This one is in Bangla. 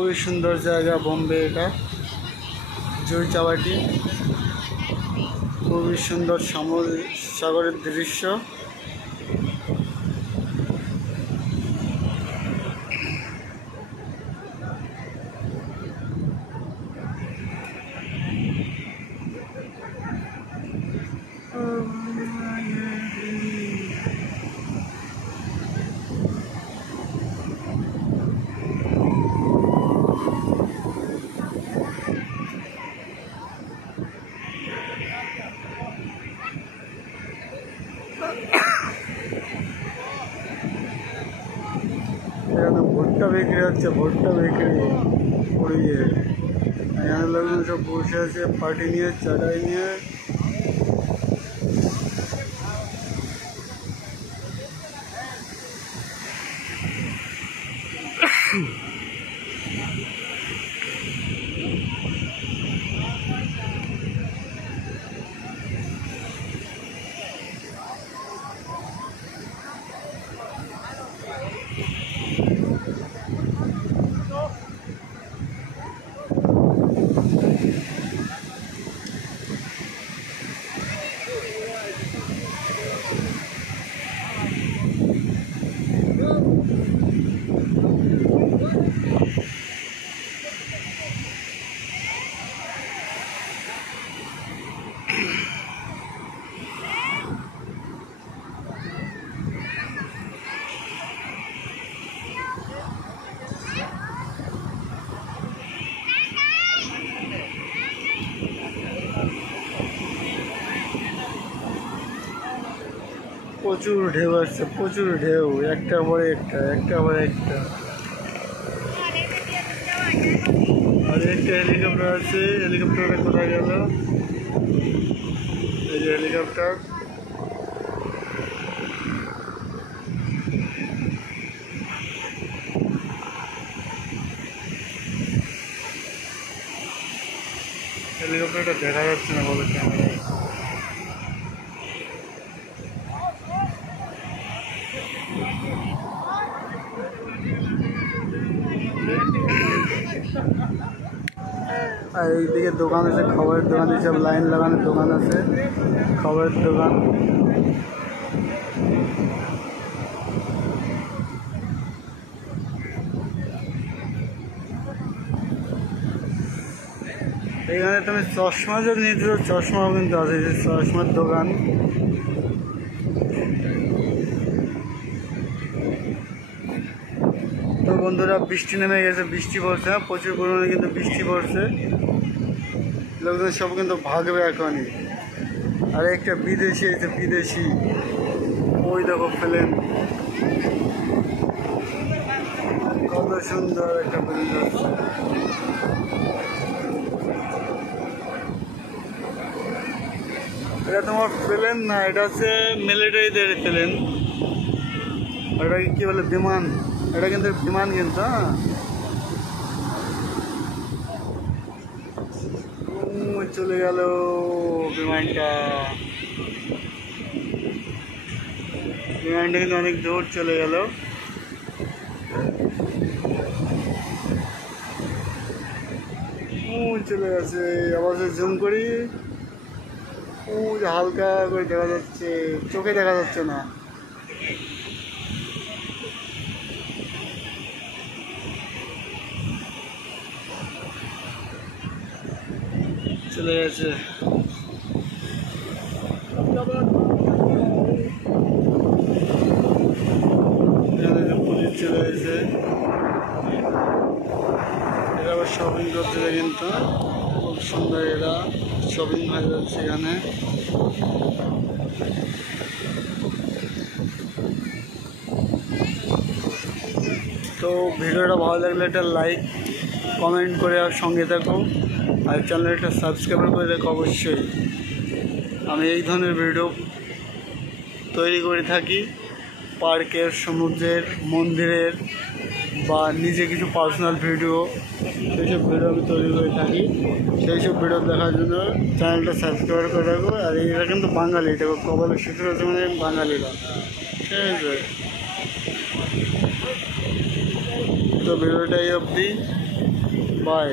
খুবই সুন্দর জায়গা বোম্বে, এটা জয়চাবাটি। খুবই সুন্দর সাগরের দৃশ্য। এখানে ভুট্টা বিক্রি হচ্ছে, ভুট্টা বিক্রি করিয়ে এখানে লোকজন সব বসে আছে পার্টি নিয়ে, চাটাই নিয়ে। প্রচুর ঢেউ আসছে, প্রচুর ঢেউ, একটার পরে একটা, একটার পরে একটা। আর একটা হেলিকপ্টার আছে, হেলিকপ্টারটা কোথায় গেল? এই যে হেলিকপ্টার। হেলিকপ্টারটা দেখা যাচ্ছে না বলে ক্যামেরায়। আর এইদিকে দোকান আছে, খাবারের দোকান, এইসব লাইন লাগানো দোকান আছে, খাবারের দোকান। এখানে তুমি চশমা যদি নিতে চাও, চশমাও কিন্তু আছে, যে চশমার দোকান। তো বন্ধুরা, বৃষ্টি নেমে গেছে, বৃষ্টি পড়ছে, প্রচুর পরিমাণে কিন্তু বৃষ্টি পড়ছে। লোকজন সব কিন্তু ভাগবে এখনই। আর একটা বিদেশি এসে, বিদেশি, ওই দেখো প্লেন, কত সুন্দর একটা প্লেন যাচ্ছে। এটা তোমার প্লেন না, এটা হচ্ছে মিলিটারিদের প্লেন। এটাকে কি বলে, বিমান। এটা কিন্তু বিমান কিন্তু, হ্যাঁ। চলে গেল বিমানটা, বিমানটা কিন্তু অনেক দূর চলে গেল। চলে গেছে। আবার জুম করি, হালকা করে দেখা যাচ্ছে, চোখে দেখা যাচ্ছে না। চলে গেছে। পুলিশ চলে গেছে। এরা আবার শপিং করতে যায় কিন্তু, খুব সুন্দর এরা শপিং হয়ে যাচ্ছে এখানে। তো ভিডিওটা ভালো লাগলে একটা লাইক কমেন্ট করে আর সঙ্গে থাকো, আর চ্যানেলটা সাবস্ক্রাইব করে রাখো অবশ্যই। আমি এই ধরনের ভিডিও তৈরি করে থাকি, পার্কের, সমুদ্রের, মন্দিরের, বা নিজে কিছু পার্সোনাল ভিডিও, সেইসব ভিডিও আমি তৈরি করে থাকি। সেই সব ভিডিও দেখার জন্য চ্যানেলটা সাবস্ক্রাইব করে রাখো। আর এরা কিন্তু বাঙালি, দেখো কপালের সূত্র আছে, মানে বাঙালিরা, ঠিক আছে। তো ভিডিওটা এই অবধি। বাই।